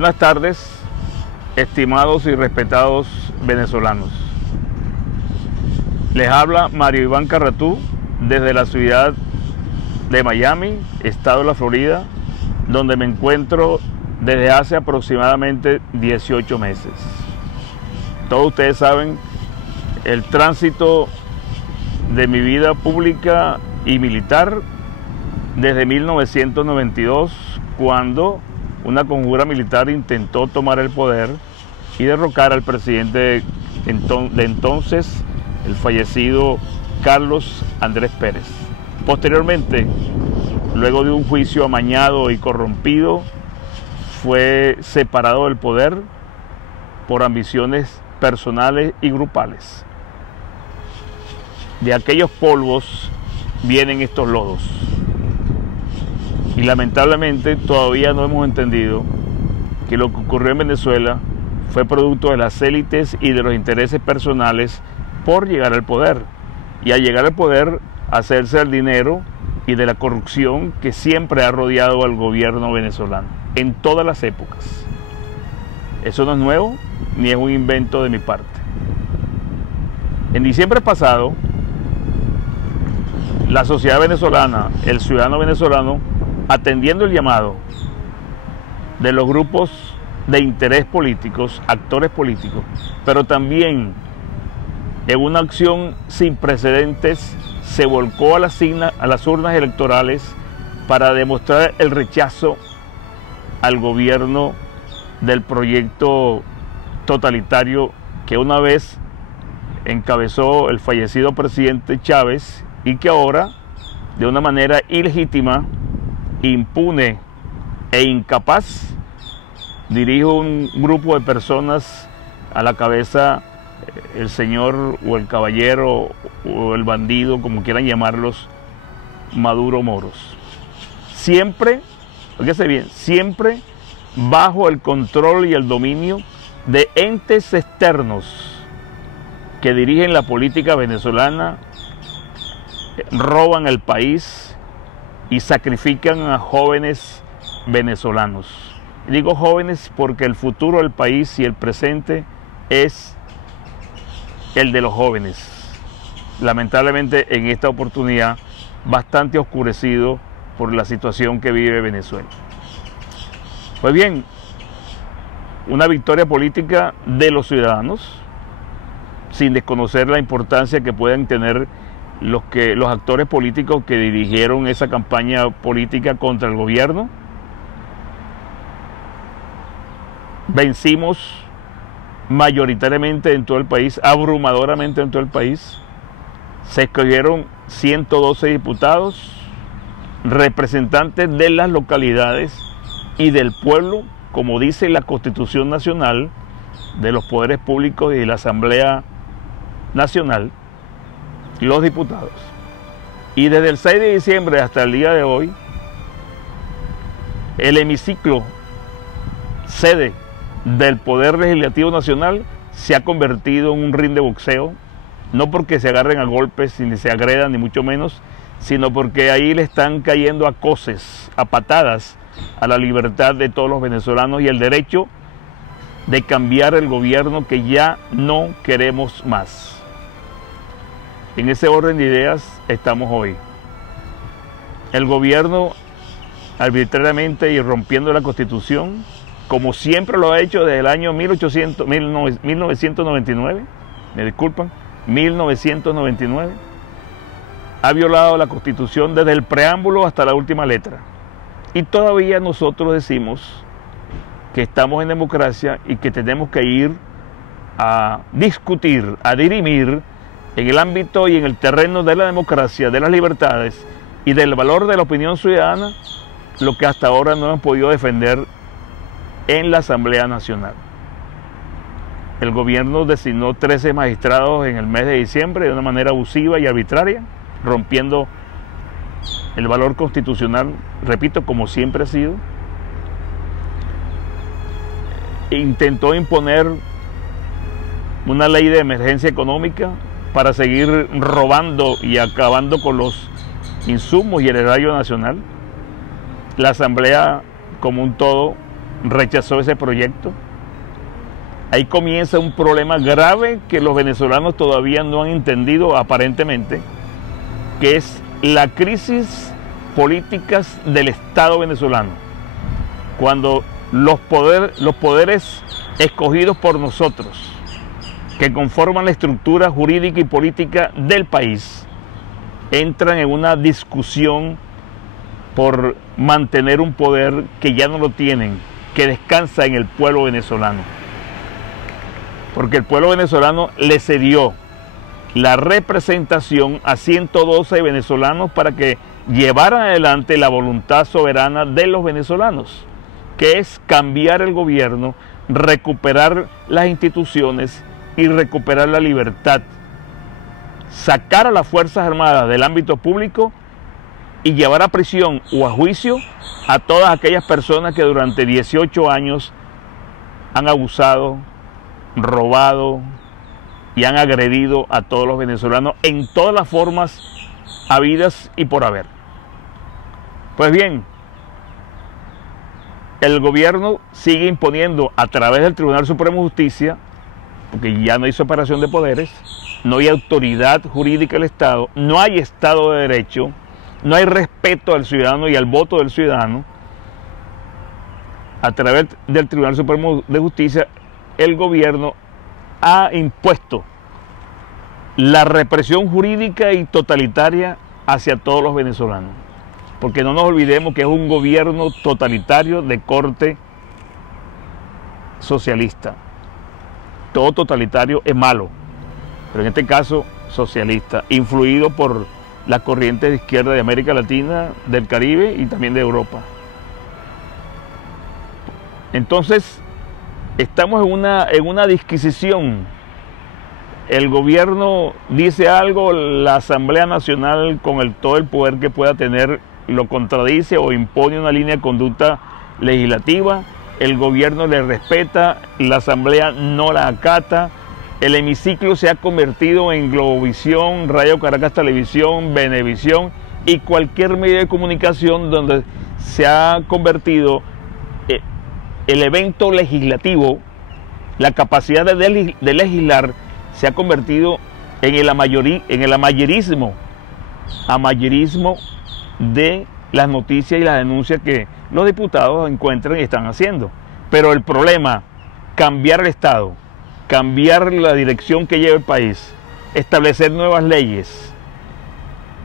Buenas tardes, estimados y respetados venezolanos. Les habla Mario Iván Carratú desde la ciudad de Miami, estado de la Florida, donde me encuentro desde hace aproximadamente 18 meses. Todos ustedes saben el tránsito de mi vida pública y militar desde 1992, cuando una conjura militar intentó tomar el poder y derrocar al presidente de entonces, el fallecido Carlos Andrés Pérez. Posteriormente, luego de un juicio amañado y corrompido, fue separado del poder por ambiciones personales y grupales. De aquellos polvos vienen estos lodos. Y lamentablemente todavía no hemos entendido que lo que ocurrió en Venezuela fue producto de las élites y de los intereses personales por llegar al poder. Y al llegar al poder, hacerse del dinero y de la corrupción que siempre ha rodeado al gobierno venezolano, en todas las épocas. Eso no es nuevo, ni es un invento de mi parte. En diciembre pasado, la sociedad venezolana, el ciudadano venezolano, atendiendo el llamado de los grupos de interés políticos, actores políticos, pero también en una acción sin precedentes, se volcó a las urnas electorales para demostrar el rechazo al gobierno del proyecto totalitario que una vez encabezó el fallecido presidente Chávez y que ahora, de una manera ilegítima, impune e incapaz, dirige un grupo de personas a la cabeza el señor o el caballero o el bandido, como quieran llamarlos, Maduro Moros. Siempre, fíjese bien, siempre bajo el control y el dominio de entes externos que dirigen la política venezolana, roban el país y sacrifican a jóvenes venezolanos. Digo jóvenes porque el futuro del país y el presente es el de los jóvenes. Lamentablemente en esta oportunidad bastante oscurecido por la situación que vive Venezuela. Pues bien, una victoria política de los ciudadanos, sin desconocer la importancia que puedan tener los actores políticos que dirigieron esa campaña política contra el gobierno. Vencimos mayoritariamente en todo el país, abrumadoramente en todo el país. Se escogieron 112 diputados, representantes de las localidades y del pueblo, como dice la Constitución Nacional, de los poderes públicos y de la Asamblea Nacional, los diputados. Y desde el 6 de diciembre hasta el día de hoy, el hemiciclo, sede del Poder Legislativo Nacional, se ha convertido en un ring de boxeo, no porque se agarren a golpes ni se agredan, ni mucho menos, sino porque ahí le están cayendo a coces, a patadas, a la libertad de todos los venezolanos y el derecho de cambiar el gobierno que ya no queremos más. En ese orden de ideas estamos hoy. El gobierno, arbitrariamente y rompiendo la Constitución, como siempre lo ha hecho desde el año 1999, me disculpan, 1999, ha violado la Constitución desde el preámbulo hasta la última letra. Y todavía nosotros decimos que estamos en democracia y que tenemos que ir a discutir, a dirimir en el ámbito y en el terreno de la democracia, de las libertades y del valor de la opinión ciudadana, lo que hasta ahora no hemos podido defender en la Asamblea Nacional. El gobierno designó 13 magistrados en el mes de diciembre de una manera abusiva y arbitraria, rompiendo el valor constitucional, repito, como siempre ha sido. Intentó imponer una ley de emergencia económica para seguir robando y acabando con los insumos y el erario nacional. La Asamblea como un todo rechazó ese proyecto. Ahí comienza un problema grave que los venezolanos todavía no han entendido aparentemente, que es la crisis políticas del Estado venezolano. Cuando los poderes escogidos por nosotros, que conforman la estructura jurídica y política del país, entran en una discusión por mantener un poder que ya no lo tienen, que descansa en el pueblo venezolano. Porque el pueblo venezolano le cedió la representación a 112 venezolanos para que llevaran adelante la voluntad soberana de los venezolanos, que es cambiar el gobierno, recuperar las instituciones y recuperar la libertad, sacar a las Fuerzas Armadas del ámbito público y llevar a prisión o a juicio a todas aquellas personas que durante 18 años han abusado, robado y han agredido a todos los venezolanos en todas las formas habidas y por haber. Pues bien, el gobierno sigue imponiendo a través del Tribunal Supremo de Justicia, porque ya no hay separación de poderes, no hay autoridad jurídica del Estado, no hay Estado de Derecho, no hay respeto al ciudadano y al voto del ciudadano. A través del Tribunal Supremo de Justicia, el gobierno ha impuesto la represión jurídica y totalitaria hacia todos los venezolanos. Porque no nos olvidemos que es un gobierno totalitario de corte socialista. Todo totalitario es malo, pero en este caso socialista, influido por las corrientes de izquierda de América Latina, del Caribe y también de Europa. Entonces, estamos en una disquisición. El gobierno dice algo, la Asamblea Nacional, con todo el poder que pueda tener, lo contradice o impone una línea de conducta legislativa. El gobierno le respeta, la Asamblea no la acata. El hemiciclo se ha convertido en Globovisión, Radio Caracas Televisión, Venevisión y cualquier medio de comunicación donde se ha convertido el evento legislativo, la capacidad de legislar, se ha convertido en el amayerismo de las noticias y las denuncias que los diputados encuentran y están haciendo. Pero el problema, cambiar el Estado, cambiar la dirección que lleva el país, establecer nuevas leyes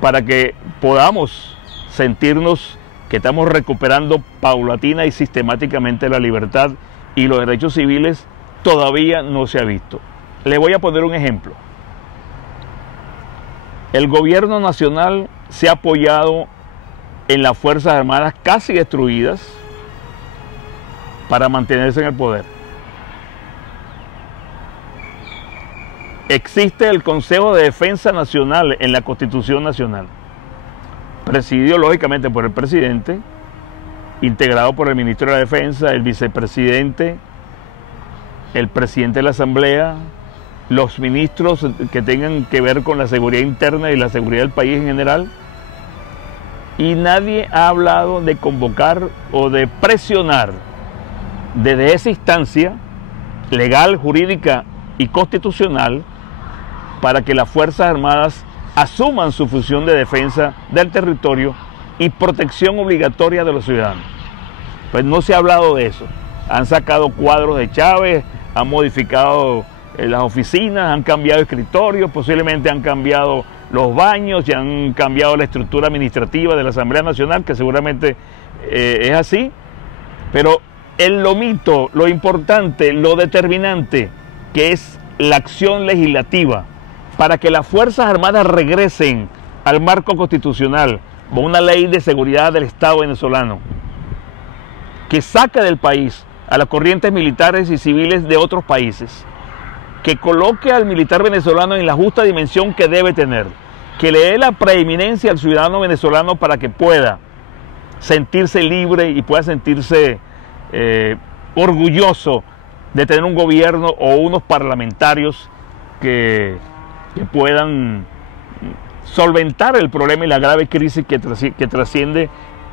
para que podamos sentirnos que estamos recuperando paulatina y sistemáticamente la libertad y los derechos civiles, todavía no se ha visto. Le voy a poner un ejemplo. El gobierno nacional se ha apoyado en las Fuerzas Armadas casi destruidas para mantenerse en el poder. Existe el Consejo de Defensa Nacional en la Constitución Nacional, presidido lógicamente por el presidente, integrado por el ministro de la Defensa, el vicepresidente, el presidente de la Asamblea, los ministros que tengan que ver con la seguridad interna y la seguridad del país en general. Y nadie ha hablado de convocar o de presionar desde esa instancia legal, jurídica y constitucional para que las Fuerzas Armadas asuman su función de defensa del territorio y protección obligatoria de los ciudadanos. Pues no se ha hablado de eso. Han sacado cuadros de Chávez, han modificado las oficinas, han cambiado escritorios, posiblemente han cambiado los baños y han cambiado la estructura administrativa de la Asamblea Nacional, que seguramente es así. Pero lo mito, lo importante, lo determinante, que es la acción legislativa para que las Fuerzas Armadas regresen al marco constitucional con una ley de seguridad del Estado venezolano que saque del país a las corrientes militares y civiles de otros países, que coloque al militar venezolano en la justa dimensión que debe tener, que le dé la preeminencia al ciudadano venezolano para que pueda sentirse libre y pueda sentirse orgulloso de tener un gobierno o unos parlamentarios que puedan solventar el problema y la grave crisis que trasciende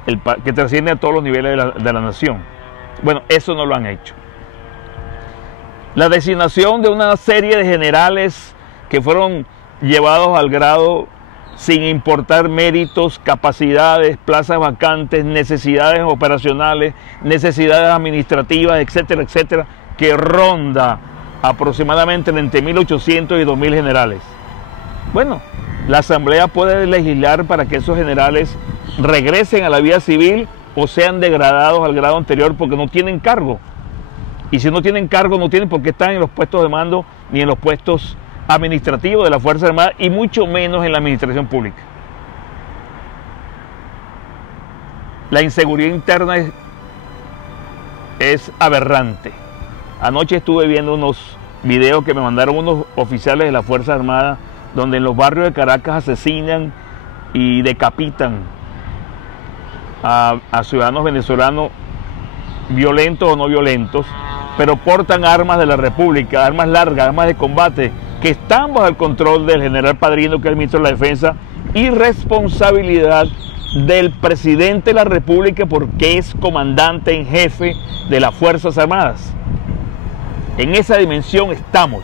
a todos los niveles de la nación. Bueno, eso no lo han hecho. La designación de una serie de generales que fueron llevados al grado sin importar méritos, capacidades, plazas vacantes, necesidades operacionales, necesidades administrativas, etcétera, etcétera, que ronda aproximadamente entre 1.800 y 2.000 generales. Bueno, la Asamblea puede legislar para que esos generales regresen a la vida civil o sean degradados al grado anterior porque no tienen cargo. Y si no tienen cargo, no tienen por qué estar en los puestos de mando ni en los puestos administrativos de la Fuerza Armada y mucho menos en la administración pública. La inseguridad interna es aberrante. Anoche estuve viendo unos videos que me mandaron unos oficiales de la Fuerza Armada donde en los barrios de Caracas asesinan y decapitan a ciudadanos venezolanos, violentos o no violentos, pero portan armas de la República, armas largas, armas de combate, que están bajo el control del general Padrino, que es el ministro de la Defensa, y responsabilidad del presidente de la República porque es comandante en jefe de las Fuerzas Armadas. En esa dimensión estamos.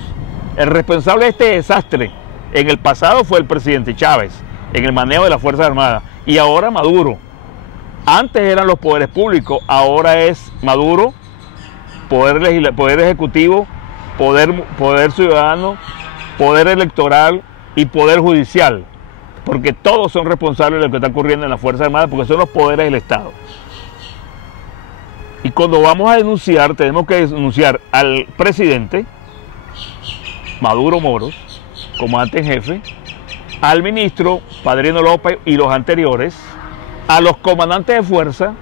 El responsable de este desastre en el pasado fue el presidente Chávez, en el manejo de las Fuerzas Armadas, y ahora Maduro. Antes eran los poderes públicos, ahora es Maduro, poder ejecutivo, poder ciudadano, poder electoral y poder judicial, porque todos son responsables de lo que está ocurriendo en las Fuerzas Armadas, porque son los poderes del Estado. Y cuando vamos a denunciar, tenemos que denunciar al presidente Maduro Moros, comandante en jefe, al ministro Padrino López y los anteriores, a los comandantes de fuerza,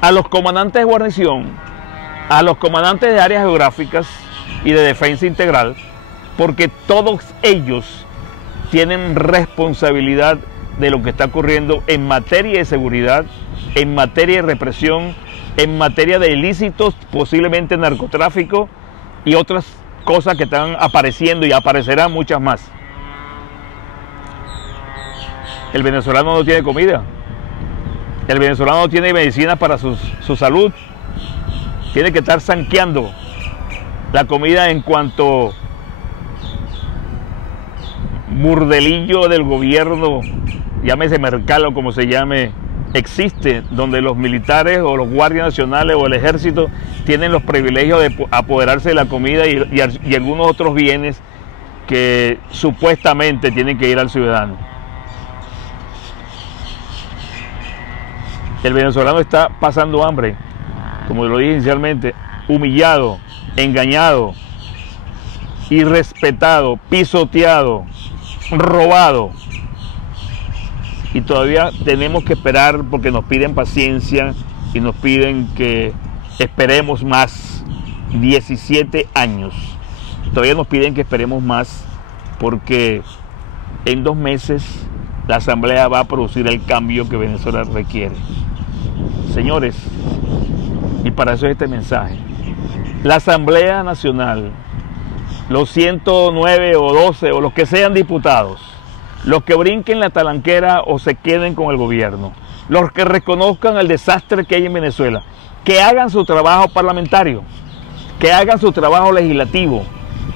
a los comandantes de guarnición, a los comandantes de áreas geográficas y de defensa integral, porque todos ellos tienen responsabilidad de lo que está ocurriendo en materia de seguridad, en materia de represión, en materia de ilícitos, posiblemente narcotráfico y otras cosas que están apareciendo y aparecerán muchas más. El venezolano no tiene comida, el venezolano no tiene medicinas para su salud, tiene que estar sanqueando la comida en cuanto burdelillo del gobierno, llámese mercado como se llame, existe, donde los militares o los guardias nacionales o el ejército tienen los privilegios de apoderarse de la comida y algunos otros bienes que supuestamente tienen que ir al ciudadano. El venezolano está pasando hambre, como lo dije inicialmente, humillado, engañado, irrespetado, pisoteado, robado. Y todavía tenemos que esperar porque nos piden paciencia y nos piden que esperemos más. 17 años. Todavía nos piden que esperemos más porque en 2 meses la Asamblea va a producir el cambio que Venezuela requiere. Señores, y para eso es este mensaje. La Asamblea Nacional, los 109 o 12 o los que sean diputados, los que brinquen la talanquera o se queden con el gobierno, los que reconozcan el desastre que hay en Venezuela, que hagan su trabajo parlamentario, que hagan su trabajo legislativo,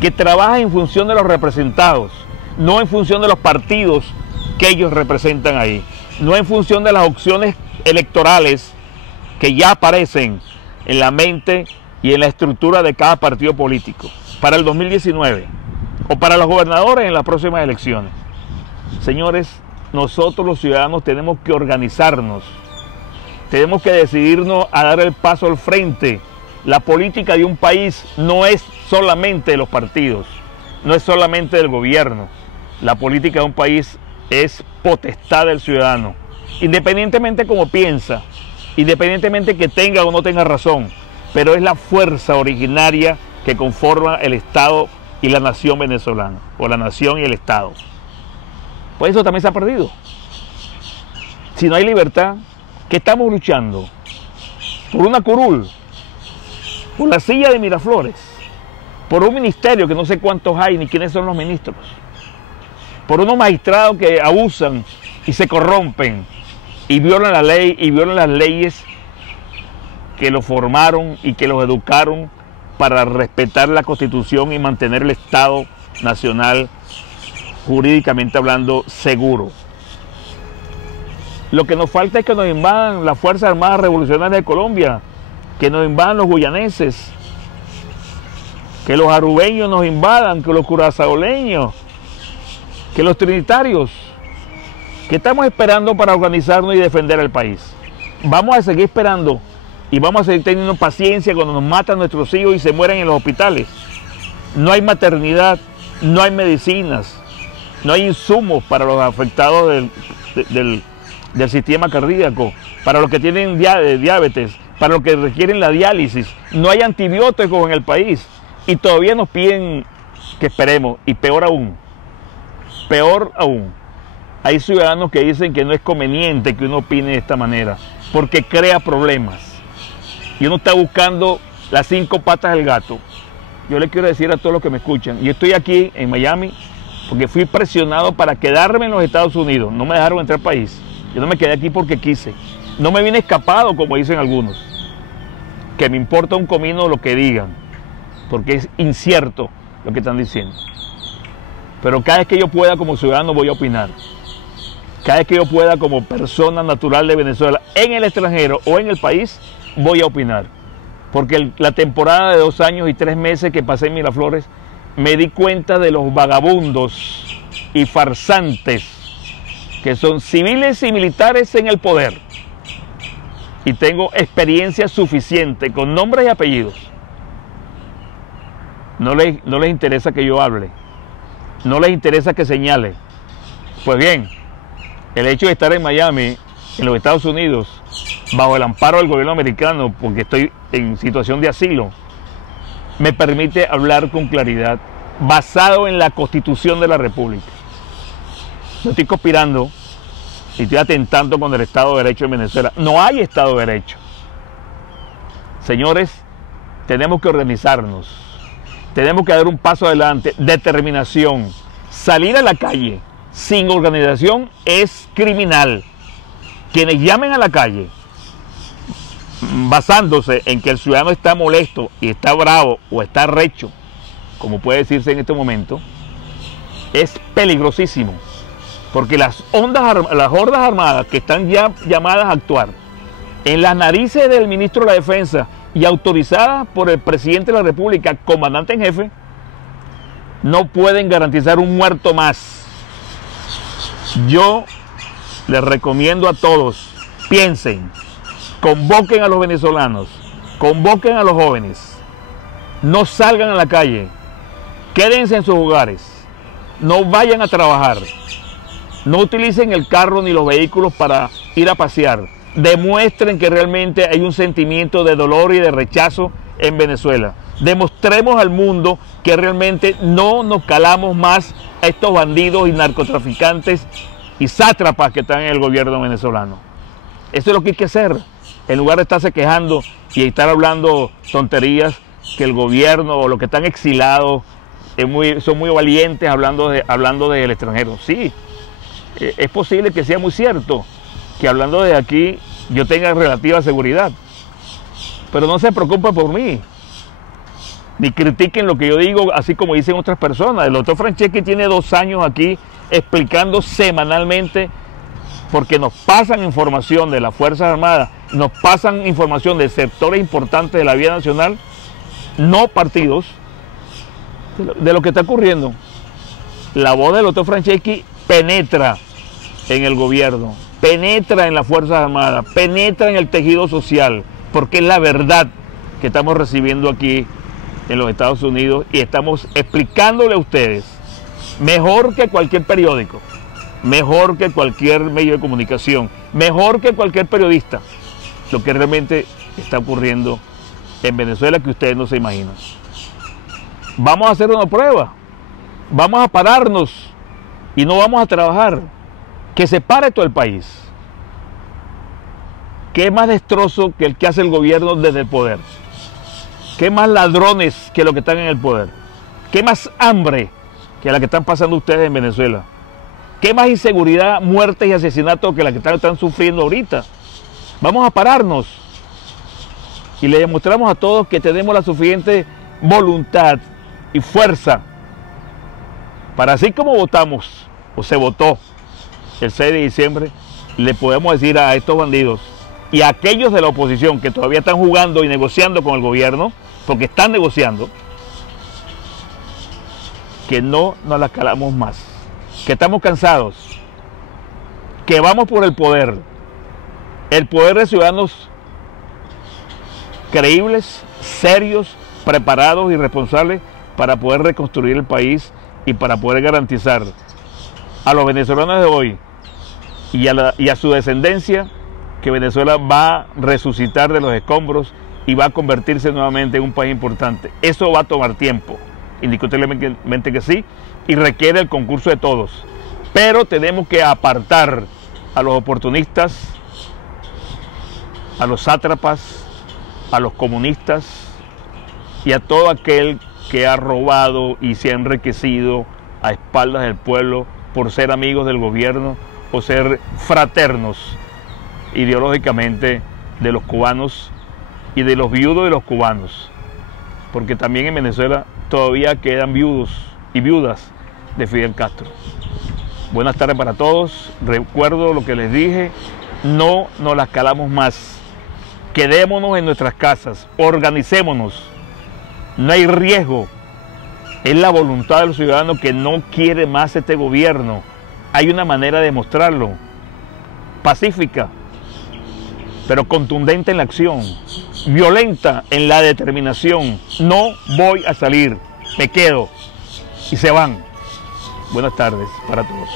que trabajen en función de los representados, no en función de los partidos que ellos representan ahí, no en función de las opciones electorales que ya aparecen en la mente y en la estructura de cada partido político para el 2019 o para los gobernadores en las próximas elecciones. Señores, nosotros los ciudadanos tenemos que organizarnos, tenemos que decidirnos a dar el paso al frente. La política de un país no es solamente de los partidos, no es solamente del gobierno. La política de un país es potestad del ciudadano, independientemente como piensa, independientemente que tenga o no tenga razón, pero es la fuerza originaria que conforma el Estado y la nación venezolana, o la nación y el Estado. Pues eso también se ha perdido. Si no hay libertad, ¿qué estamos luchando? Por una curul, por la silla de Miraflores, por un ministerio que no sé cuántos hay ni quiénes son los ministros, por unos magistrados que abusan y se corrompen y violan la ley y violan las leyes que los formaron y que los educaron para respetar la Constitución y mantener el Estado Nacional, jurídicamente hablando, seguro. Lo que nos falta es que nos invadan las Fuerzas Armadas Revolucionarias de Colombia, que nos invadan los guyaneses, que los arubeños nos invadan, que los curazaoleños, que los trinitarios. ¿Qué estamos esperando para organizarnos y defender el país? Vamos a seguir esperando y vamos a seguir teniendo paciencia cuando nos matan nuestros hijos y se mueren en los hospitales. No hay maternidad, no hay medicinas, no hay insumos para los afectados del sistema cardíaco, para los que tienen diabetes, para los que requieren la diálisis. No hay antibióticos en el país y todavía nos piden que esperemos. Y peor aún, hay ciudadanos que dicen que no es conveniente que uno opine de esta manera porque crea problemas y uno está buscando las 5 patas del gato. Yo le quiero decir a todos los que me escuchan, yo estoy aquí en Miami porque fui presionado para quedarme en los Estados Unidos. No me dejaron entrar al país. Yo no me quedé aquí porque quise. No me vine escapado, como dicen algunos. Que me importa un comino lo que digan, porque es incierto lo que están diciendo. Pero cada vez que yo pueda como ciudadano voy a opinar. Cada vez que yo pueda como persona natural de Venezuela, en el extranjero o en el país, voy a opinar. Porque la temporada de 2 años y 3 meses que pasé en Miraflores, me di cuenta de los vagabundos y farsantes que son civiles y militares en el poder. Y tengo experiencia suficiente con nombres y apellidos. No les interesa que yo hable. No les interesa que señale. Pues bien, el hecho de estar en Miami, en los Estados Unidos, bajo el amparo del gobierno americano, porque estoy en situación de asilo, me permite hablar con claridad, basado en la Constitución de la República. No estoy conspirando y estoy atentando contra el Estado de Derecho en Venezuela. No hay Estado de Derecho. Señores, tenemos que organizarnos. Tenemos que dar un paso adelante, determinación. Salir a la calle sin organización es criminal. Quienes llamen a la calle basándose en que el ciudadano está molesto y está bravo o está recho, como puede decirse en este momento, es peligrosísimo. Porque las hordas armadas que están ya llamadas a actuar en las narices del ministro de la Defensa y autorizadas por el presidente de la República, comandante en jefe, no pueden garantizar un muerto más. Yo les recomiendo a todos, piensen, convoquen a los venezolanos, convoquen a los jóvenes, no salgan a la calle, quédense en sus hogares, no vayan a trabajar, no utilicen el carro ni los vehículos para ir a pasear. Demuestren que realmente hay un sentimiento de dolor y de rechazo en Venezuela. Demostremos al mundo que realmente no nos calamos más a estos bandidos y narcotraficantes y sátrapas que están en el gobierno venezolano. Eso es lo que hay que hacer, en lugar de estarse quejando y estar hablando tonterías que el gobierno o los que están exilados son muy valientes hablando del extranjero. Sí, es posible que sea muy cierto que hablando de aquí yo tenga relativa seguridad, pero no se preocupen por mí, ni critiquen lo que yo digo, así como dicen otras personas. El doctor Franceschi tiene 2 años aquí explicando semanalmente, porque nos pasan información de las Fuerzas Armadas, nos pasan información de sectores importantes de la vida nacional, no partidos, de lo que está ocurriendo. La voz del doctor Franceschi penetra en el gobierno, penetra en las Fuerzas Armadas, penetra en el tejido social, porque es la verdad que estamos recibiendo aquí en los Estados Unidos y estamos explicándole a ustedes, mejor que cualquier periódico, mejor que cualquier medio de comunicación, mejor que cualquier periodista, lo que realmente está ocurriendo en Venezuela que ustedes no se imaginan. Vamos a hacer una prueba, vamos a pararnos y no vamos a trabajar, que se pare todo el país. ¿Qué es más destrozo que el que hace el gobierno desde el poder? ¿Qué más ladrones que los que están en el poder? ¿Qué más hambre que la que están pasando ustedes en Venezuela? ¿Qué más inseguridad, muertes y asesinatos que la que están sufriendo ahorita? Vamos a pararnos. y le demostramos a todos que tenemos la suficiente voluntad y fuerza para, así como votamos o se votó el 6 de diciembre, le podemos decir a estos bandidos y a aquellos de la oposición que todavía están jugando y negociando con el gobierno, porque están negociando, que no nos la calamos más, que estamos cansados, que vamos por el poder de ciudadanos creíbles, serios, preparados y responsables para poder reconstruir el país y para poder garantizar a los venezolanos de hoy y a su descendencia que Venezuela va a resucitar de los escombros y va a convertirse nuevamente en un país importante. Eso va a tomar tiempo, indiscutiblemente que sí, y requiere el concurso de todos. Pero tenemos que apartar a los oportunistas, a los sátrapas, a los comunistas y a todo aquel que ha robado y se ha enriquecido a espaldas del pueblo por ser amigos del gobierno o ser fraternos ideológicamente de los cubanos y de los viudos de los cubanos, porque también en Venezuela todavía quedan viudos y viudas de Fidel Castro. Buenas tardes para todos. Recuerdo lo que les dije, no nos las calamos más. Quedémonos en nuestras casas, organicémonos. No hay riesgo. Es la voluntad del ciudadano que no quiere más este gobierno. Hay una manera de mostrarlo, pacífica, pero contundente en la acción, violenta en la determinación. No voy a salir, me quedo, y se van. Buenas tardes para todos.